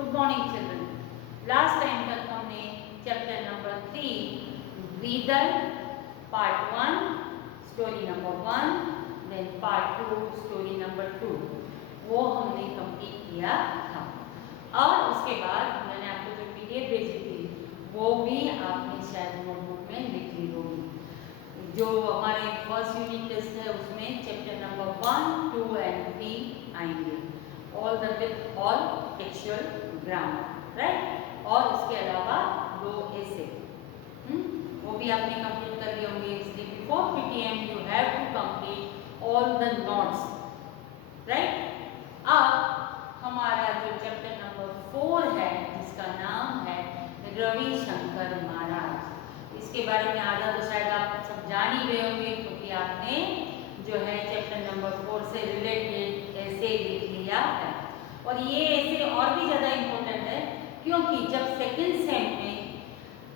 Good morning children. Last time तक हमने chapter number 3 reader part 1 story number 1 then part 2 story number 2 वो हमने complete किया था। और उसके बाद मैंने आपको जो पीडीएफ भेजी थी वो भी आपने शायद नोटबुक में लिख ली होगी। जो हमारे फर्स्ट यूनिट टेस्ट है उसमें चैप्टर नंबर 1, 2 एंड 3 आएंगे, all the with all textual grammar, right. और उसके अलावा दो ऐसे वो भी आपने कंप्लीट कर लिए होंगे। इसलिए before PTM you have to complete all the notes, right. अब हमारा जो चैप्टर नंबर 4 है जिसका नाम है रविशंकर महाराज, इसके बारे में आधा तो शायद आप सब जान ही गए होंगे क्योंकि आपने जो है चैप्टर नंबर 4 से रिलेटेड ऐसे लिख लिया है। और ये ऐसे और भी ज़्यादा इम्पोर्टेंट है क्योंकि जब सेकंड सेम में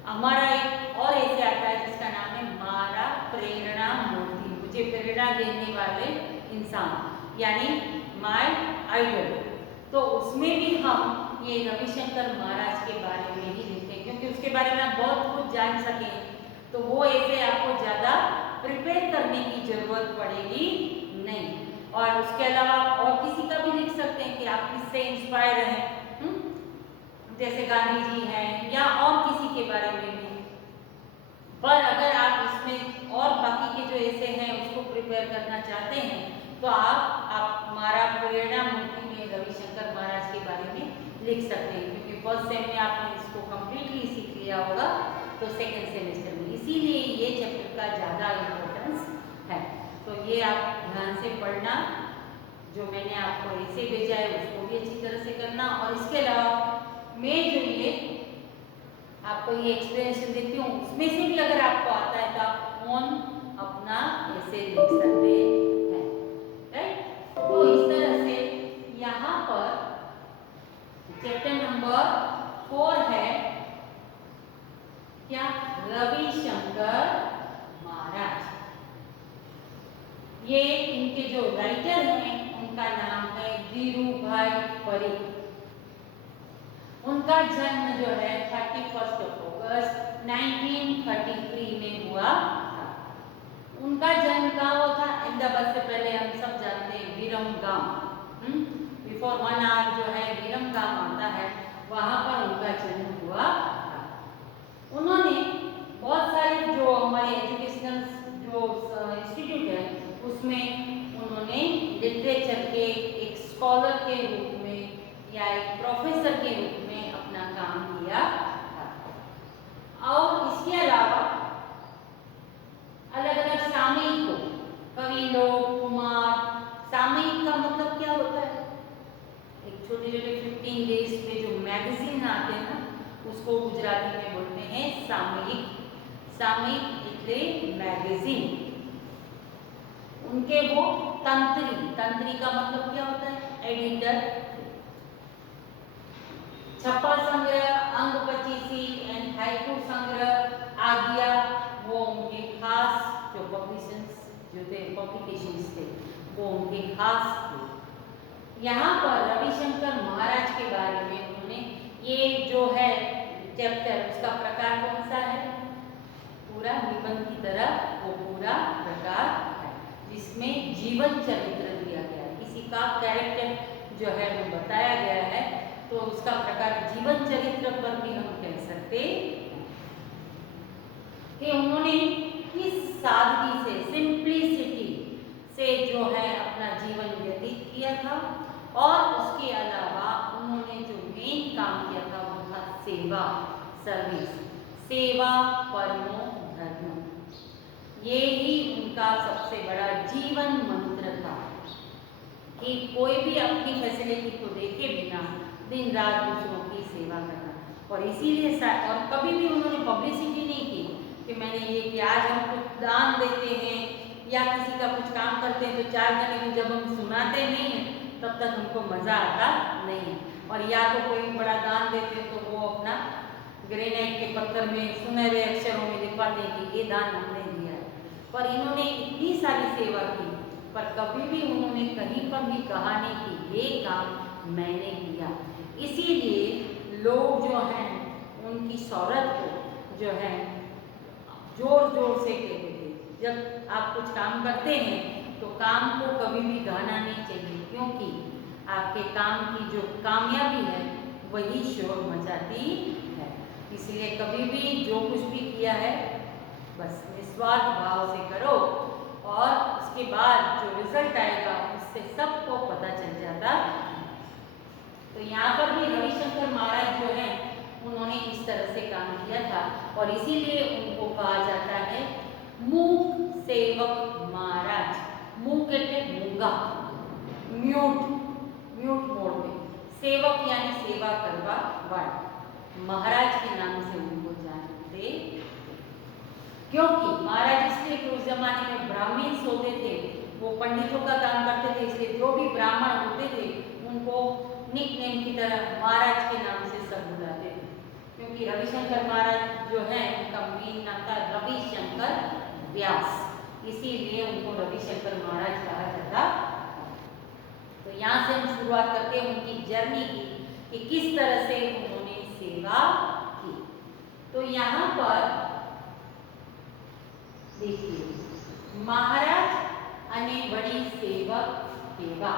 हमारा एक और ऐसे आता है जिसका नाम है मारा प्रेरणा मूर्ति, मुझे प्रेरणा देने वाले इंसान, यानी माय आइडल, तो उसमें भी हम ये रविशंकर महाराज के बारे में ही लिखते हैं क्योंकि उसके बारे में आप बहुत कुछ जान सकें। तो वो ऐसे आपको ज़्यादा प्रिपेयर करने की जरूरत पड़ेगी नहीं। और उसके अलावा आप और किसी का भी लिख सकते हैं कि आप किससे इंस्पायर हैं, जैसे गांधी जी हैं या और किसी के बारे में भी। पर अगर आप इसमें और बाकी के जो ऐसे हैं उसको प्रिपेयर करना चाहते हैं तो आप हमारा प्रेरणा मूर्ति में रविशंकर महाराज के बारे में लिख सकते हैं क्योंकि फर्स्ट सेम में आपने इसको कम्प्लीटली सीख लिया होगा तो सेकेंड सेमेस्टर में इसीलिए ये चैप्टर का ज़्यादा इम्पोर्टेंस है। तो ये आप ध्यान से पढ़ना, जो मैंने आपको ऐसे भेजा है उसको भी अच्छी तरह से करना। और इसके अलावा मैं जो ये आपको ये एक्सप्लेनेशन देती हूँ उसमें से भी अगर आपको आता है तो आप ओन अपना ऐसे लिख सकते हैं, राइट। तो इस तरह से यहाँ पर चैप्टर नंबर 4 है क्या, रविशंकर महाराज। ये इनके जो राइटर हैं उनका नाम है धीरूभाई परीख। उनका जन्म जो है 31 अगस्त 1933 में हुआ था। उनका जन्म कहाँ हुआ था? अहमदाबाद से पहले हम सब जानते हैं विरमगाम, बिफोर 1 आवर जो है विरमगाम आता है, वहाँ पर उनका जन्म हुआ था। उन्होंने बहुत सारे जो हमारे एजुकेशनल जो इंस्टीट्यूट है उसमें उन्होंने लिटरेचर के एक स्कॉलर के रूप में या एक प्रोफेसर के रूप में अपना काम किया था। और इसके अलावा अलग अलग सामयिकों, कविलोक, कुमार, सामयिक का मतलब क्या होता है? एक छोटे छोटे 15 डेज पे जो मैगजीन आते हैं ना उसको गुजराती में बोलते हैं सामयिक। सामयिक એટલે मैगजीन। उनके वो तंत्री, तंत्री का मतलब क्या होता है? एडिटर। छप्पा संग्रह, अंग पचीसी एंड हाइकू संग्रह आज्ञा वो उनके खास जो पब्लिकेशंस थे वो उनके खास थे। यहाँ पर रविशंकर महाराज के बारे में उन्होंने ये जो है चैप्टर उसका प्रकार कौन सा है? पूरा निबंध की तरह वो पूरा प्रकार है जिसमें जीवन चरित्र दिया गया है, किसी का कैरेक्टर जो है वो बताया गया है, तो उसका प्रकार जीवन चरित्र पर भी हम कह सकते हैं कि उन्होंने किस सादगी से, सिंप्लिसिटी से जो है अपना जीवन व्यतीत किया था। और उसके अलावा उन्होंने जो मेन काम किया था वो था सेवा, सर्विस, सेवा परमो धर्म। ये ही उनका सबसे बड़ा जीवन मंत्र था कि कोई भी अपनी फैसिलिटी को देखे बिना दिन रात दूसरों की सेवा करना। और इसीलिए और कभी भी उन्होंने पब्लिसिटी नहीं की कि मैंने ये कि आज हम कुछ दान देते हैं या किसी का कुछ काम करते हैं तो 4 जने को जब हम सुनाते नहीं हैं तब तक हमको मज़ा आता नहीं है। और या तो कोई बड़ा दान देते हैं तो वो अपना ग्रेनाइट के पत्थर में सुनहरे अक्षरों में लिखवाते हैं कि ये दान हमने दिया है। पर इन्होंने इतनी सारी सेवा की पर कभी भी उन्होंने कहीं पर भी कहा नहीं कि ये काम मैंने किया। इसीलिए लोग जो हैं उनकी शौहरत को जो है जोर जोर से कहते थे। जब आप कुछ काम करते हैं तो काम को कभी भी ढाना नहीं चाहिए, क्योंकि आपके काम की जो कामयाबी है वही शोर मचाती है। इसलिए कभी भी जो कुछ भी किया है बस निस्वार्थ भाव से करो, और उसके बाद जो रिजल्ट आएगा उससे सबको पता चल जाता है। तो यहाँ पर भी रविशंकर महाराज जो हैं उन्होंने इस तरह से काम किया था, और इसीलिए उनको कहा जाता है मूक सेवक महाराज। मूक कहते मूंगा, म्यूट मोड में, सेवक यानी सेवा करवा वाला, महाराज के नाम से उनको जानते, क्योंकि महाराज इसलिए कि उस जमाने में ब्राह्मण होते थे, वो पंडितों का काम करते थे, इसलिए जो भी ब्राह्मण होते थे उनको निकनेम की तरह महाराज के नाम से सब बुलाते थे। क्योंकि रविशंकर महाराज जो हैं उनका मेन नाम था रविशंकर व्यास, इसीलिए उनको रविशंकर महाराज कहा जाता। तो यहाँ से हम शुरुआत करते हैं उनकी जर्नी की कि किस तरह से उन्होंने सेवा की। तो यहाँ पर देखिए महाराज अने वड़ी सेवक सेवा।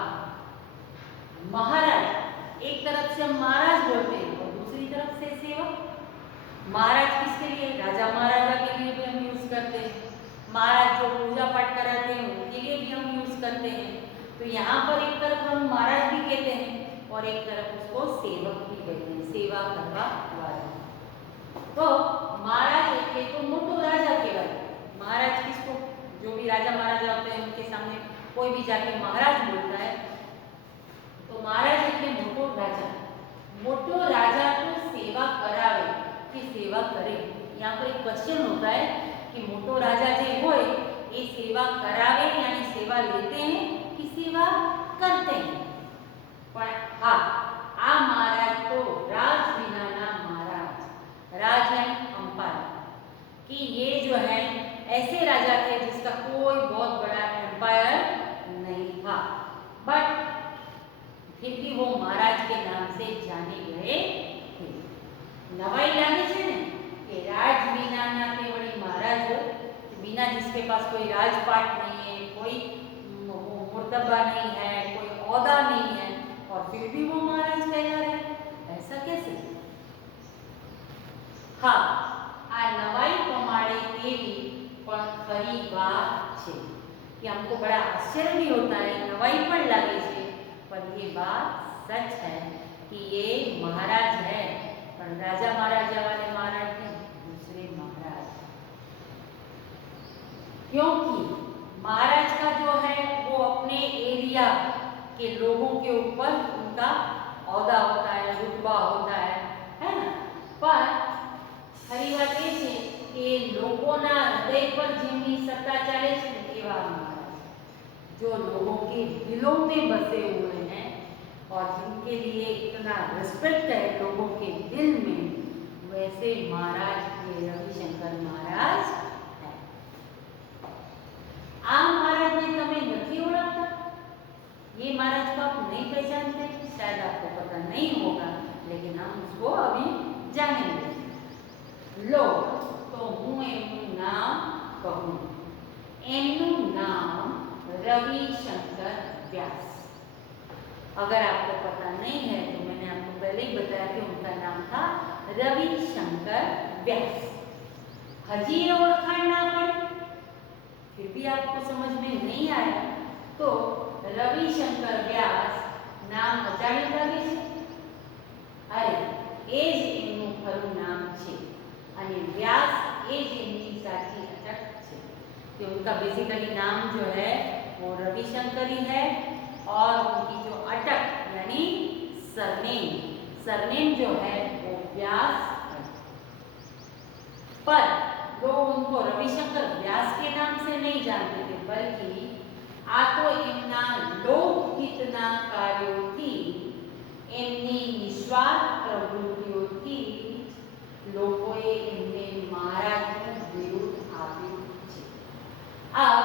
महाराज एक तरफ से हम महाराज बोलते हैं और दूसरी तरफ से सेवक। महाराज किसके लिए? राजा महाराजा के लिए भी हम यूज करते हैं। महाराज जो पूजा पाठ कराते हैं उनके लिए भी हम यूज करते हैं। तो यहाँ पर एक तरफ हम महाराज भी कहते हैं और एक तरफ उसको सेवक भी कहते हैं, सेवा करवा वाला। तो महाराज એટલે तो मोटो राजा कहवाय। महाराज किसको? जो भी राजा महाराजा होते हैं उनके सामने कोई भी जाके महाराज बोलता है तो महाराज એટલે मोटो राजा। मोटो राजा तो सेवा करावे कि सेवा करे। यहाँ पर एक क्वेश्चन होता है कि मोटो राजा जे होय ये सेवा करावे यानी सेवा लेते हैं कि सेवा करते हैं? पर हाँ, आ महाराज तो राज विनाना महाराज, राज यानी अंपायर, कि ये जो है ऐसे राजा थे जिसका कोई बहुत बड़ा एम्पायर नहीं था, बट फिर भी वो महाराज के नाम से जाने गए थे। नवाई लागे छे ने कि राज विनाना के वड़ी महाराज, बिना जिसके पास कोई राजपाट नहीं है, कोई मुर्तबा नहीं है, कोई औहदा नहीं है, और फिर भी वो महाराज कहला रहे, ऐसा कैसे? हाँ, आ नवाई प्रमाणे तेवी पण खरी बात छे कि हमको बड़ा आश्चर्य भी होता है, नवाई पण लागे छे, पर ये बात सच है कि ये महाराज है, पर राजा महाराजा वाले महाराज नहीं, दूसरे महाराज। क्योंकि महाराज का जो है वो अपने एरिया के लोगों के ऊपर उनका औहदा होता है, रुतबा होता है ना? पर खरी बात ये है कि लोगों ना हृदय पर जिनकी सत्ता चाले छे एवा महाराज, जो लोगों के दिलों में बसे हुए हैं और जिनके लिए इतना रिस्पेक्ट है लोगों के दिल में, वैसे महाराज ये रविशंकर महाराज है। आ महाराज ने तमे नहीं ओळखता? ये महाराज को आप नहीं पहचानते, शायद आपको पता नहीं होगा, लेकिन हम उसको अभी जानेंगे। लो तो हूँ एमનું नाम कहूँ। एमનું नाम रविशंकर व्यास। अगर आपको पता नहीं है तो मैंने आपको पहले ही बताया कि उनका नाम था रविशंकर व्यास। हजी ओळखाण ना पड़े, फिर भी आपको समझ में नहीं आया तो रविशंकर व्यास नाम अजाण्યું लागे छे? अरे ए ज एमનું ખરું નામ છે અને व्यास ए ज एमनी साची अटक छे कि उनका बेसिकली नाम जो है वो रविशंकर ही है और उनकी जो अटक यानी सरनेम जो है वो व्यास है। पर लोग उनको रविशंकर व्यास के नाम से नहीं जानते थे, बल्कि आ तो एमना लोकहितना कार्योथी, एमनी निस्वार्थ प्रवृत्तिओथी लोकोए एમને महाराजનું બિરુદ આપ્યું છે। अब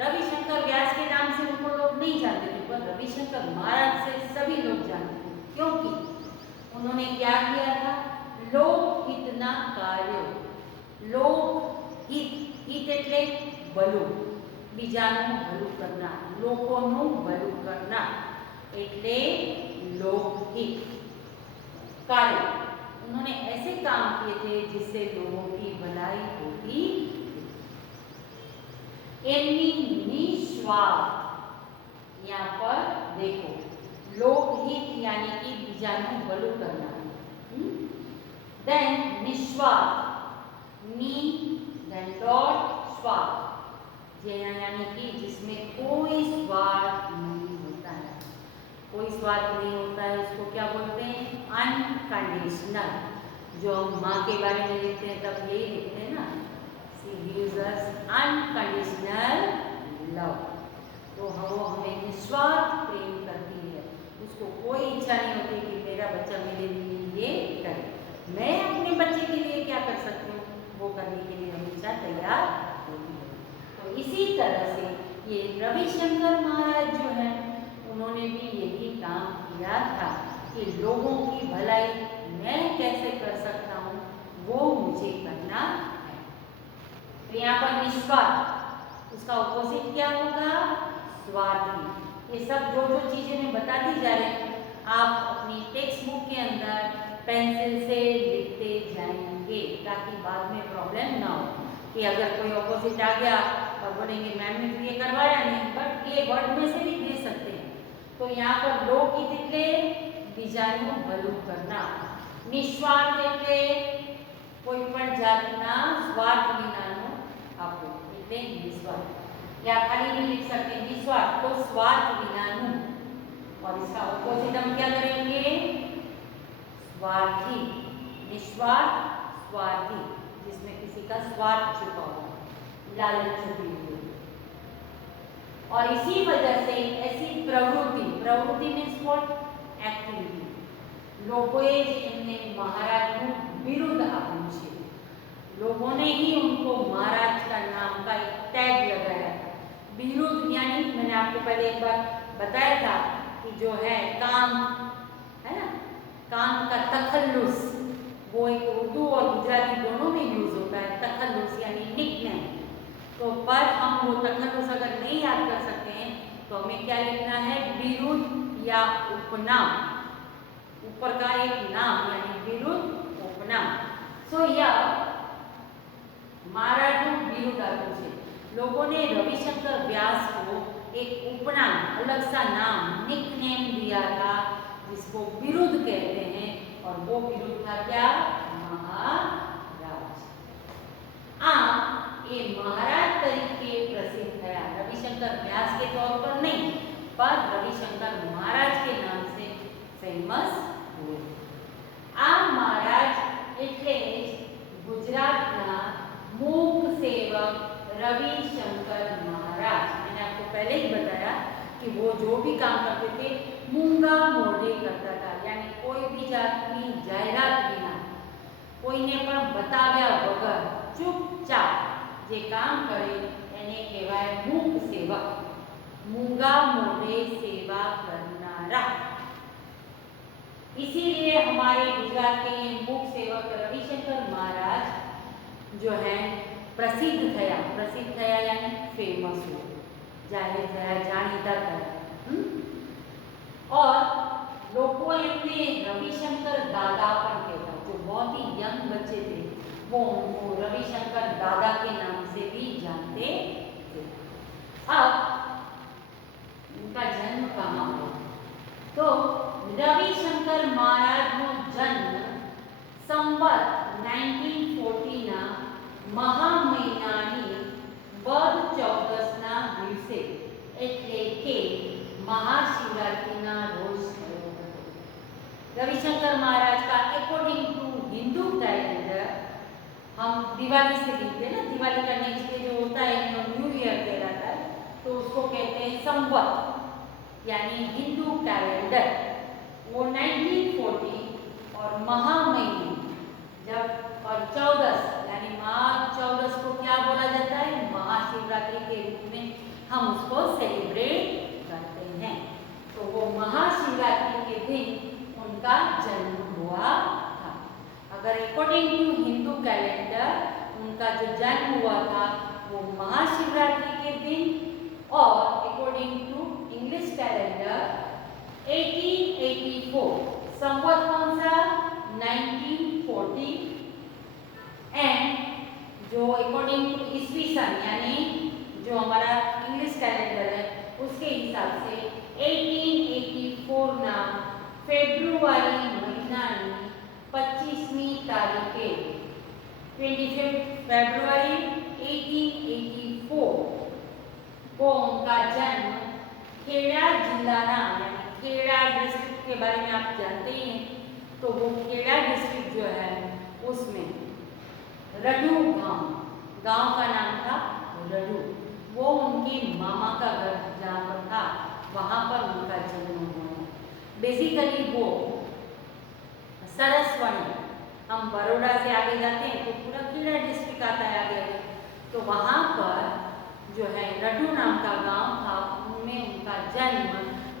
रविशंकर व्यास के नाम से उनको लोग नहीं जानते थे, पर रविशंकर महाराज से सभी लोग जानते थे, क्योंकि उन्होंने क्या किया था? લોકહિતના કાર્યો, લોકહિત, હિત એટલે ભલું, બીજાનું ભલું કરનાર, લોકોનું ભલું કરનાર એટલે લોકહિत कार्य। उन्होंने ऐसे काम किए थे जिससे लोगों की भलाई होती। एमनी निस्वार्थ, यहाँ पर देखो लोकहित यानी कि बीजानु भलू करना, देन निस्वार्थ, नी देन डॉट स्वार्थ, यानी कि जिसमें कोई स्वार्थ नहीं होता है, कोई स्वार्थ नहीं होता है, उसको क्या बोलते हैं? अनकंडीशनल। जो हम माँ के बारे में लिखते हैं तब यही लिखते हैं ना, she gives us unconditional love. तो वो हमें निस्वार्थ प्रेम करती है, उसको कोई इच्छा नहीं होती कि मेरा बच्चा मेरे लिए ये करे, मैं अपने बच्चे के लिए क्या कर सकती हूँ वो करने के लिए हमेशा तैयार होती है। तो इसी तरह से ये रविशंकर महाराज जो है उन्होंने भी यही काम किया था कि लोगों की भलाई मैं कैसे कर सकता हूँ वो मुझे करना है। तो यहाँ पर निस्वार्थ, उसका ऑपोजिट क्या होगा? स्वार्थी। ये सब जो चीजें मैं बताती जा रही हूँ आप अपनी टेक्स्ट बुक के अंदर पेंसिल से लिखते जाएंगे ताकि बाद में प्रॉब्लम ना हो कि अगर कोई ऑपोजिट आ गया और बोलेंगे मैम ने तो ये करवाया नहीं, बट ये वर्ड में से भी दे सकते हैं। तो यहाँ पर લોકહિત એટલે બીજાનું ભલું કરનાર, નિસ્વાર્થ એટલે કોઈ પણ જાતના સ્વાર્થ વિનાનું આપવું એટલે નિસ્વાર્થ, या खाली भी लिख सकते हैं निस्वार्थ तो स्वार्थ विनानु, और इसका ऑपोजिट हम क्या करेंगे? स्वार्थी। निस्वार्थ स्वार्थी, जिसमें किसी का स्वार्थ छुपा हुआ, लालच छुपी हुई। और इसी वजह से ऐसी प्रवृत्ति, प्रवृत्ति मीन्स व्हाट? एक्टिविटी, लोगोए एमने महाराजનું વિરુદ્ધ આપ્યું છે, लोगों ने ही उनको महाराज का नाम का एक टैग लगाया। विरुद्ध यानी मैंने आपको पहले एक बार बताया था कि जो है काम है ना, काम का तखल्लुस, वो एक उर्दू और गुजराती दोनों में यूज होता है। तखल्लुस यानी निकनेम। तो पर हम वो तखल्लुस अगर नहीं याद कर सकते हैं तो हमें क्या लिखना है? विरुद्ध या उपनाम, ऊपर का एक नाम यानी विरुद्ध उपनाम। सो यह महाराजનું વિરુદ્ધ આપ્યું છે। लोगों ने रविशंकर व्यास को एक उपनाम, अलग सा नाम, निकनेम दिया था जिसको विरुद्ध कहते हैं, और वो विरुद्ध था क्या? महाराज। ये महाराज तरीके प्रसिद्ध थया, रविशंकर व्यास के तौर पर नहीं पर रविशंकर महाराज के नाम से फेमस हुए। आ महाराज એટલે गुजरातना मूक सेवक रविशंकर महाराज। मैंने आपको पहले ही बताया कि वो जो भी काम करते थे मूंगा मोढ़े करता था, यानी कोई भी जातनी जाहिरात बिना, कोईने पण बताव्या वगर चुपचाप जे काम करे એને કહેવાય મૂક સેવક, मूंगा मोढ़े सेवा करनारा। इसीलिए हमारे गुजरात के मूक सेवक रविशंकर महाराज जो है प्रसिद्ध थया यानी फेमस हो, जाहिर थया, जाણીता थया। और लोगों एमने रविशंकर दादा पण कहता, जो बहुत ही यंग बच्चे थे वो उनको रविशंकर दादा के नाम से भी जानते थे। अब उनका जन्म कहाँ हुआ? तो रविशंकर महाराज नो जन्म संवत 1940 ना મહા મહિનાની વદ 14ના દિવસે એટલે કે महाशिवरात्रिना रोज थयो हतो। रविशंकर महाराज का अकॉर्डिंग टू हिंदू कैलेंडर हम दिवाली से गिनते हैं ना, दिवाली का नेक्स्ट डे जो होता है न्यू ईयर कहलाता है, तो उसको कहते हैं संवत यानी हिंदू कैलेंडर। वो 1940 और महामहिने जब और 14 यानी मार्च 14 को क्या बोला जाता है? महाशिवरात्रि के रूप में हम उसको सेलिब्रेट करते हैं। तो वो महाशिवरात्रि के दिन उनका जन्म हुआ अकॉर्डिंग टू हिंदू कैलेंडर उनका जो जन्म हुआ था वो महाशिवरात्रि के दिन, और अकॉर्डिंग टू इंग्लिश कैलेंडर 1884 संवत कौन सा 1940, एंड जो अकॉर्डिंग टू ईस्वी सन यानी जो हमारा इंग्लिश कैलेंडर है उसके हिसाब से 1884 ना फेब्रुआरी महीना 25મી તારીખે 25 फरवरी 1884 को उनका जन्म खेड़ा जिला यानी खेड़ा डिस्ट्रिक्ट के बारे में आप जानते ही हैं, तो वो खेड़ा डिस्ट्रिक्ट जो है उसमें रडू गांव का नाम था रडू, वो उनके मामा का घर जहाँ पर था वहाँ पर उनका जन्म हुआ। बेसिकली वो सरसवणी, हम बड़ौदा से आगे जाते हैं तो पूरा खेड़ा डिस्ट्रिक्ट आता है आगे, तो वहाँ पर जो है रडू नाम का गांव था, उनमें उनका जन्म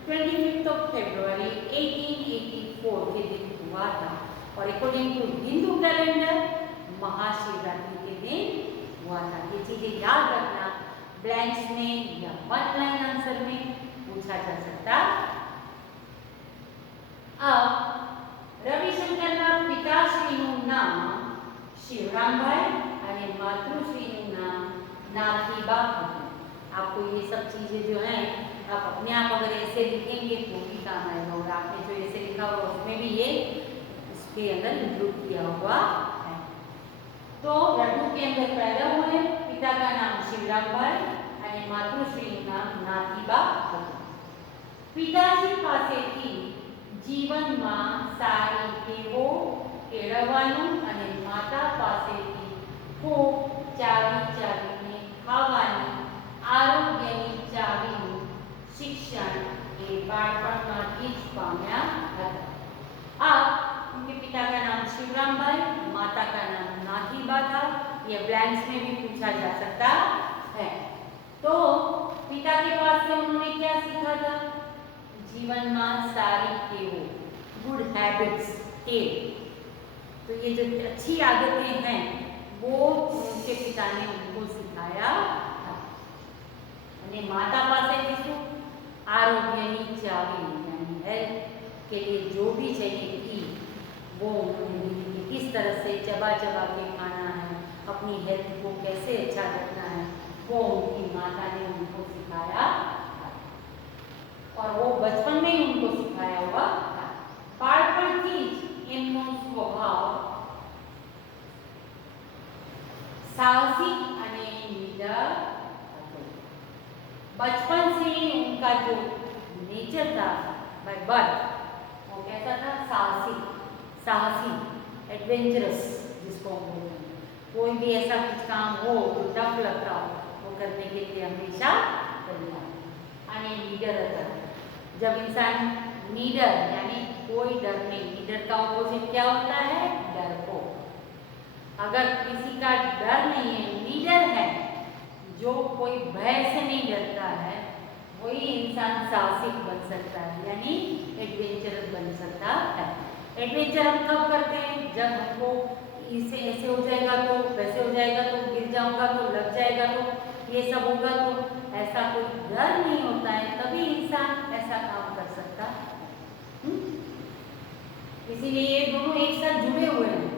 25 फरवरी 1884 के दिन हुआ था, और according to Hindu calendar Mahashivratri के दिन हुआ था। ये चीजें याद रखना, ब्लैंक्स में या वन लाइन आंसर में पूछा जा सकता। अब रविशंकરના પિતાશ્રીનું નામ શિવરામભાઈ અને માતૃશ્રીનું નામ નાથીબા હતું। आपको ये सब चीजें जो हैं आप अपने आप अगर ऐसे लिखेंगे तो भी काम आएगा, और आपने जो ऐसे लिखा होगा उसमें भी ये उसके अंदर इंक्लूड किया हुआ है। तो रडू के अंदर पैदा हुए, पिता का नाम शिवरामभाई અને માતૃશ્રીનું નામ નાથીબા હતું। પિતાજી પાસેથી જીવનમાં સારી ટેવો કેળવવાનું અને માતા પાસેથી ખૂબ ચાવીને ખાવાની આરોગ્યની ચાવીનું શિક્ષણ એ બાળપણમાંથી જ પામ્યા હતા। अब उनके पिता का नाम शिवरामभाई, माता का नाम नाथीबा था, ये ब्लैंक्स में भी पूछा जा सकता है। तो पिता के पास से उन्होंने क्या सीखा था? जीवन में सारी टेवों, गुड हैबिट्स टेव, तो ये जो अच्छी आदतें हैं वो उनके पिता ने उनको सिखाया था। અને માતા પાસેથી શું? આરોગ્યની ચાવી यानी हेल्थ के लिए जो भी चाहिए थी वो उन्होंने दी कि किस तरह से चबा चबा के खाना है, अपनी हेल्थ को कैसे अच्छा रखना है, वो उनकी माता ने उनको सिखाया था, और वो बचपन में ही उनको सिखाया हुआ था। बाळपणથી જ એમનો સ્વભાવ साहसिक અને નિડર હતો। बचपन से ही उनका जो नेचर था बाय बर्थ वो कैसा था? साहसी, एडवेंचरस, जिसको हम बोलते हैं। कोई भी ऐसा कुछ काम हो जो टफ लगता हो वो करने के लिए हमेशा तैयार। आणि लीडर था, जब इंसान नीडर यानी कोई डर नहीं, नीडर का ऑपोजिट क्या होता है? डरपोक। अगर किसी का डर नहीं है, नीडर है, जो कोई भय से नहीं डरता है, वही इंसान साहसिक बन सकता है यानी एडवेंचरस बन सकता है। एडवेंचर हम कब करते हैं? जब हमको इसे ऐसे हो जाएगा तो वैसे हो जाएगा, तो गिर जाऊंगा तो लग जाएगा, तो ये सब होगा, तो ऐसा कोई डर नहीं होता है, तभी इंसान ऐसा काम कर सकता है। इसीलिए ये दोनों एक साथ जुड़े हुए हैं।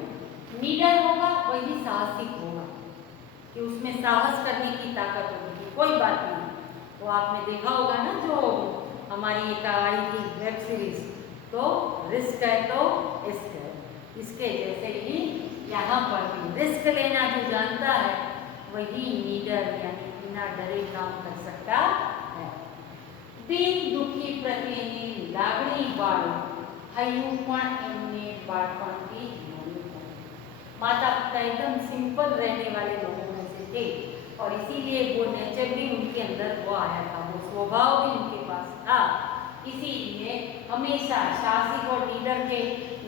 नीडर होगा वही साहसिक होगा, कि उसमें साहस करने की ताकत होगी। कोई बात नहीं, वो आपने देखा होगा ना जो हमारी एक आई थी वेब सीरीज, तो रिस्क है तो इश्क है, इसके जैसे ही यहाँ पर भी रिस्क लेना जो जानता है वही नीडर यानी बिना डरे काम कर सकता है। दिन दुखी प्रत्येની લાગણી વાળું હૈયું પણ એમને બાળપણથી જોયું હતું। माता पिता एकदम सिंपल रहने वाले लोगों में से थे, और इसीलिए वो नेचर भी उनके अंदर वो आया था, वो स्वभाव भी उनके पास था। इसीलिए हमेशा साहसिक और लीडर थे,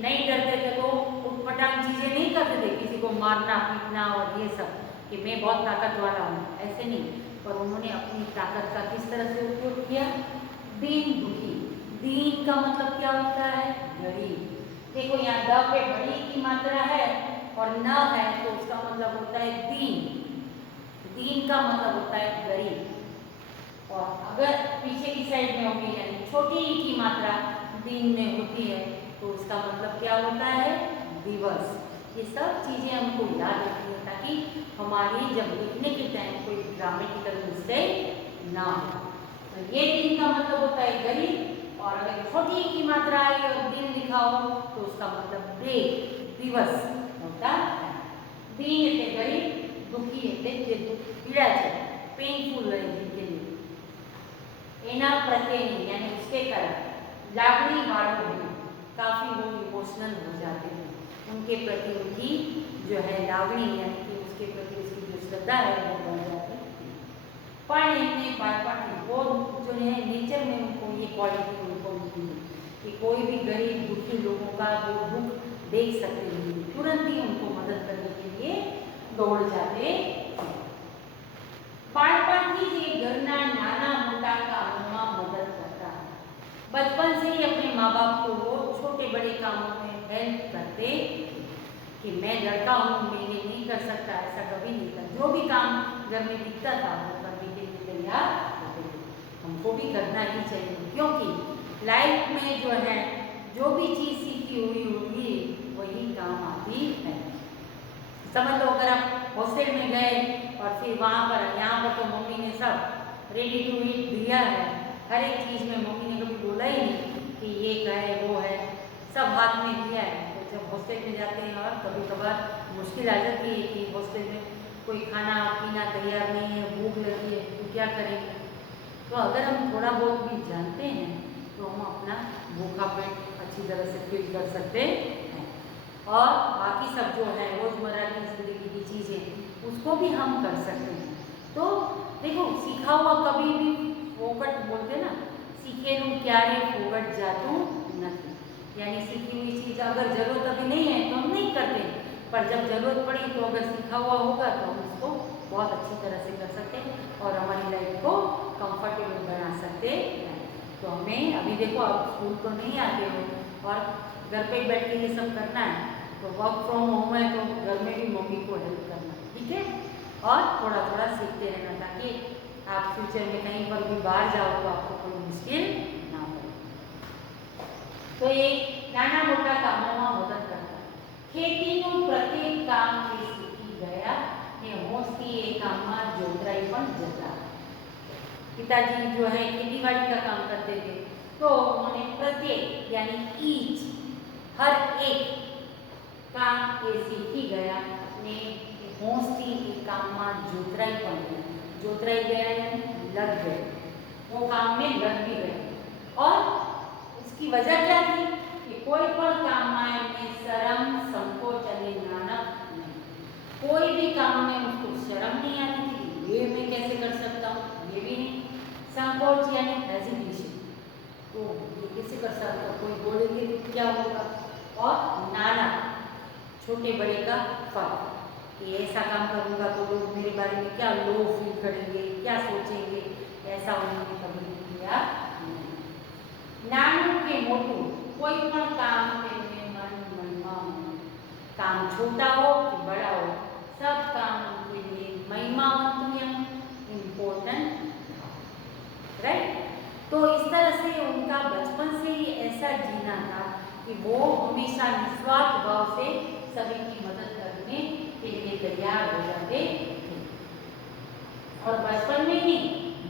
नहीं डरते थे तो उटपटांग चीजें नहीं करते थे, किसी को मारना पीटना और ये सब, कि मैं बहुत ताकत वाला हूँ, ऐसे नहीं। पर उन्होंने अपनी ताकत का किस तरह से उपयोग किया? दीन दुखी, दीन का मतलब क्या होता है? गरीब। देखो यहाँ द पे बड़ी की मात्रा है और न है तो उसका मतलब होता है दीन। दीन का मतलब होता है गरीब। और अगर पीछे की साइड में होगी यानी छोटी ई की मात्रा दीन में होती है तो उसका मतलब क्या होता है? दिवस। ये सब चीज़ें हमको याद रखनी है ताकि हमारी जब लिखने के टाइम कोई ग्रामेटिकल मिस्टेक ना हो। तो ये दिन का मतलब होता है गरीब, और अगर छोटी ई की मात्रा आई और दिन लिखा हो तो उसका मतलब डे, दिवस होता है। दीन એટલે ગરીબ, દુઃખી એટલે જે પીડા છે, પેઇનફુल है जिनके लिए। एना प्रत्येनी यानी उसके कारण लागणी वालों में काफ़ी वो इमोशनल हो जाते हैं, उनके प्रति उनकी जो है लागणी यानी कि उसके प्रति उसकी जो श्रद्धा है वो बढ़ जाती है। पर इतने बालपन वो जो है नेचर में उनको ये क्वालिटी उनको मिली है कि कोई भी गरीब दुखी लोगों का वो दुख देख सकते हैं, तुरंत ही उनको मदद करने के लिए दौड़ जाते हैं। बालपणथी ज घरना नाना मोटा कामों में मदद करता है। बचपन से ही अपने माँ बाप को वो छोटे बड़े कामों में हेल्प करते कि मैं लड़का हूँ, मैं ये नहीं कर सकता, ऐसा कभी नहीं था। जो भी काम घर में दिखता था वो करने के लिए तैयार होते थे। हमको भी करना ही चाहिए क्योंकि लाइफ में जो है जो भी चीज़ सीखी हुई होगी वही काम आती है। समझ लो अगर आप हॉस्टल में गए और फिर वहाँ पर यहाँ पर तो मम्मी ने सब रेडी टू ईट दिया है, हर एक चीज़ में मम्मी ने कभी बोला ही नहीं कि ये है वो है, सब हाथ में दिया है। तो जब हॉस्टल में जाते हैं और कभी कभार मुश्किल आ जाती है कि हॉस्टल में कोई खाना पीना तैयार नहीं है, भूख लगी है तो क्या करेंगे। तो अगर हम थोड़ा बहुत भी जानते हैं तो हम अपना भूखा पेट अच्छी तरह से फील कर सकते हैं और बाकी सब जो है रोज़मर्रा की ज़िंदगी की चीज़ें उसको भी हम कर सकते हैं। तो देखो सीखा हुआ कभी भी फोकट बोलते ना, सीखेलू क्यारे फोकट जातू नहीं, यानी सीखी हुई चीज़ अगर ज़रूरत अभी नहीं है तो हम नहीं करते, पर जब ज़रूरत पड़ी तो अगर सीखा हुआ होगा तो हम उसको बहुत अच्छी तरह से कर सकते हैं और हमारी लाइफ को कंफर्टेबल बना सकते हैं। तो हमें अभी देखो आप स्कूल तो नहीं आते हो और घर पे बैठ के ये सब करना है, तो वर्क फ्रॉम होम है तो घर में भी मम्मी को हेल्प करना, ठीक है, और थोड़ा थोड़ा सीखते रहना ताकि आप फ्यूचर में कहीं पर भी बाहर जाओ तो आपको कोई मुश्किल ना हो। तो ये नाना मोटा कामों में मदद करता है। खेती प्रत्येक काम के सीखी गया ने होशथी ए काम में जोतराई पण जता। पिताजी जो है खेती बाड़ी का काम करते थे तो उन्होंने प्रत्येक यानी ईच हर एक काम ये सीखी गया ने होशथी ए काम में जोतराई पण गया। जोतराई गया यानी लग गए, वो काम में लग भी गए। और उसकी वजह क्या थी कि कोई पण काम में एमने शरम संकोच और नानक नहीं, कोई भी काम में उसको शर्म नहीं आती थी ये मैं कैसे कर सकता हूँ, ये भी नहीं। संकोच यानी हेजिटेशन, तो ये कैसे कर सकता, कोई बोलेंगे तो क्या होगा। और नाना छोटे बड़े का फर्क कि ऐसा काम करूँगा तो लोग मेरे बारे में क्या लो फील करेंगे, क्या सोचेंगे, ऐसा उन्होंने कभी किया नहीं। नानू के मोटू कोई पण काम के मन में काम छोटा हो कि बड़ा हो सब काम उनके लिए महिमावंत या इम्पोर्टेंट, राइट। तो इस तरह से उनका बचपन से ही ऐसा जीना था कि वो हमेशा निस्वार्थ भाव से सभी की मदद करने के लिए तैयार हो जाते थे। और बचपन में ही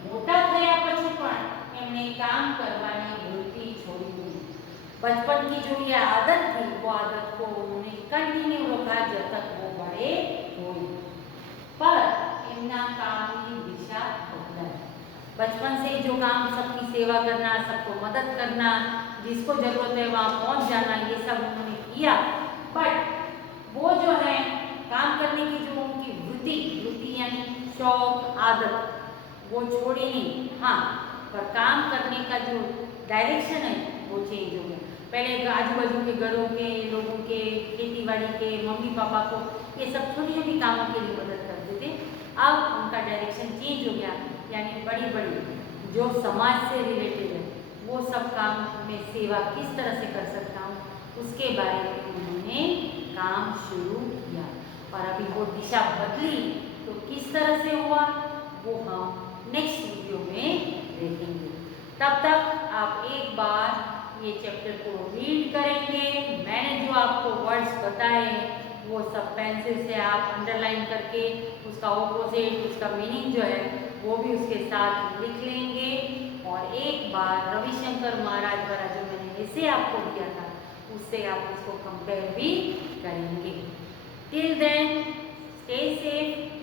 मोटा थया पछी पण एमणे काम करवानी वृत्ति छोड़ी नहीं। बचपन की जो ये आदत थी वो आदत को उन्होंने कंटिन्यू रखा जब तक वो बड़े हुए, पर इनना काम की दिशा बदलाई। बचपन से ही जो काम सबकी सेवा करना, सबको मदद करना, जिसको जरूरत है वहाँ पहुँच जाना, ये सब उन्होंने किया। बट वो जो है काम करने की जो उनकी वृत्ति यानी शौक आदत वो छोड़ी नहीं, हाँ, पर काम करने का जो डायरेक्शन है वो चेंज हो गया। पहले आजू बाजू के घरों के लोगों के खेती बाड़ी के मम्मी पापा को ये सब छोटी छोटी कामों के लिए मदद करते थे। अब उनका डायरेक्शन चेंज हो गया, यानी बड़ी बड़ी जो समाज से रिलेटेड है वो सब काम में सेवा किस तरह से कर सकता हूँ उसके बारे में उन्होंने काम शुरू किया। और अभी वो दिशा बदली तो किस तरह से हुआ वो हम नेक्स्ट वीडियो में देखेंगे। तब तक आप एक बार ये चैप्टर को रीड करेंगे। मैंने जो आपको वर्ड्स बताए वो सब पेंसिल से आप अंडरलाइन करके उसका ऑपोजिट, उसका मीनिंग जो है वो भी उसके साथ लिख लेंगे। और एक बार रविशंकर महाराज द्वारा जो मैंने इसे आपको दिया था उससे आप इसको कंपेयर भी करेंगे। Till then stay safe,